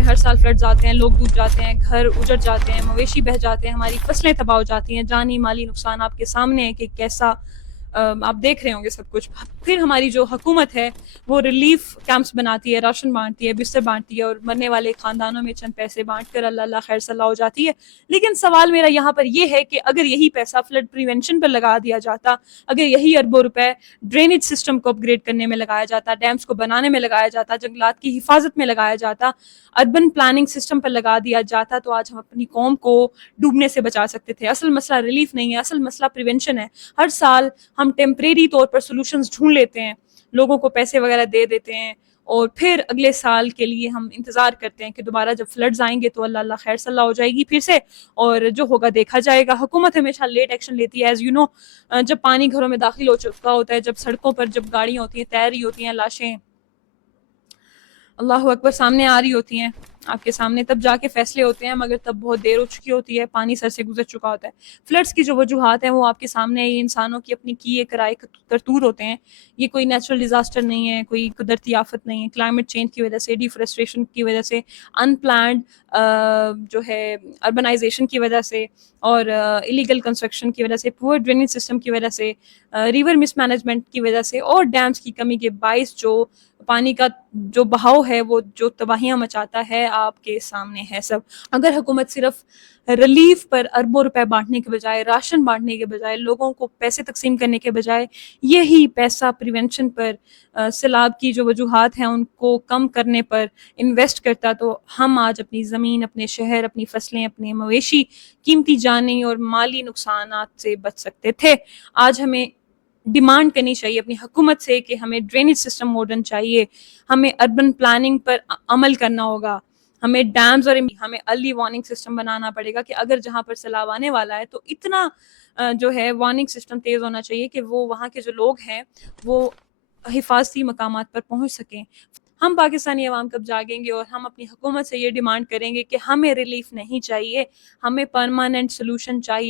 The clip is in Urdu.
میں ہر سال فلڈز آتے ہیں، لوگ ڈوب جاتے ہیں، گھر اجڑ جاتے ہیں، مویشی بہہ جاتے ہیں، ہماری فصلیں تباہ ہو جاتی ہیں، جانی مالی نقصان آپ کے سامنے ہے کہ کیسا آپ دیکھ رہے ہوں گے سب کچھ. پھر ہماری جو حکومت ہے وہ ریلیف کیمپس بناتی ہے، راشن بانٹتی ہے، بستر بانٹتی ہے، اور مرنے والے خاندانوں میں چند پیسے بانٹ کر اللہ اللہ خیر صلاح ہو جاتی ہے. لیکن سوال میرا یہاں پر یہ ہے کہ اگر یہی پیسہ فلڈ پریونشن پر لگا دیا جاتا، اگر یہی اربوں روپے ڈرینیج سسٹم کو اپ گریڈ کرنے میں لگایا جاتا، ڈیمز کو بنانے میں لگایا جاتا، جنگلات کی حفاظت میں لگایا جاتا، اربن پلاننگ سسٹم پر لگا دیا جاتا، تو آج ہم اپنی قوم کو ڈوبنے سے بچا سکتے تھے. اصل مسئلہ ریلیف نہیں ہے، اصل مسئلہ پریونشن ہے. ہر سال ہم ٹیمپریری طور پر سولوشنز ڈھونڈ لیتے ہیں، لوگوں کو پیسے وغیرہ دے دیتے ہیں، اور پھر اگلے سال کے لیے ہم انتظار کرتے ہیں کہ دوبارہ جب فلڈز آئیں گے تو اللہ اللہ خیر صلاح ہو جائے گی پھر سے، اور جو ہوگا دیکھا جائے گا. حکومت ہمیشہ لیٹ ایکشن لیتی ہے. ایز یو نو، جب پانی گھروں میں داخل ہو چکا ہوتا ہے، جب سڑکوں پر جب گاڑیاں ہوتی ہیں، تیر رہی ہوتی ہیں لاشیں، اللہ اکبر، سامنے آ رہی ہوتی ہیں آپ کے سامنے، تب جا کے فیصلے ہوتے ہیں، مگر تب بہت دیر ہو چکی ہوتی ہے، پانی سر سے گزر چکا ہوتا ہے. فلڈز کی جو وجوہات ہیں وہ آپ کے سامنے، یہ انسانوں کی اپنی کیے کرائے کرتوت ہوتے ہیں. یہ کوئی نیچرل ڈیزاسٹر نہیں ہے، کوئی قدرتی آفت نہیں ہے. کلائمیٹ چینج کی وجہ سے، ڈیفورسٹریشن کی وجہ سے، ان پلانڈ جو ہے اربنائزیشن کی وجہ سے، اور الیگل کنسٹرکشن کی وجہ سے، پور ڈرینیج سسٹم کی وجہ سے، ریور مس مینجمنٹ کی وجہ سے، اور ڈیمز کی کمی کے باعث جو پانی کا جو بہاؤ ہے وہ جو تباہیاں مچاتا ہے آپ کے سامنے ہے سب. اگر حکومت صرف ریلیف پر اربوں روپے بانٹنے کے بجائے، راشن بانٹنے کے بجائے، لوگوں کو پیسے تقسیم کرنے کے بجائے یہی پیسہ پریونشن پر، سیلاب کی جو وجوہات ہیں ان کو کم کرنے پر انویسٹ کرتا، تو ہم آج اپنی زمین، اپنے شہر، اپنی فصلیں، اپنے مویشی، قیمتی جانی اور مالی نقصانات سے بچ سکتے تھے. آج ہمیں ڈیمانڈ کرنی چاہیے اپنی حکومت سے کہ ہمیں ڈرینیج سسٹم ماڈرن چاہیے، ہمیں اربن پلاننگ پر عمل کرنا ہوگا، ہمیں ڈیمز اور ہمیں ارلی وارننگ سسٹم بنانا پڑے گا کہ اگر جہاں پر سیلاب آنے والا ہے تو اتنا جو ہے وارننگ سسٹم تیز ہونا چاہیے کہ وہ وہاں کے جو لوگ ہیں وہ حفاظتی مقامات پر پہنچ سکیں. ہم پاکستانی عوام کب جاگیں گے اور ہم اپنی حکومت سے یہ ڈیمانڈ کریں گے کہ ہمیں ریلیف نہیں چاہیے، ہمیں پرماننٹ سولوشن چاہیے.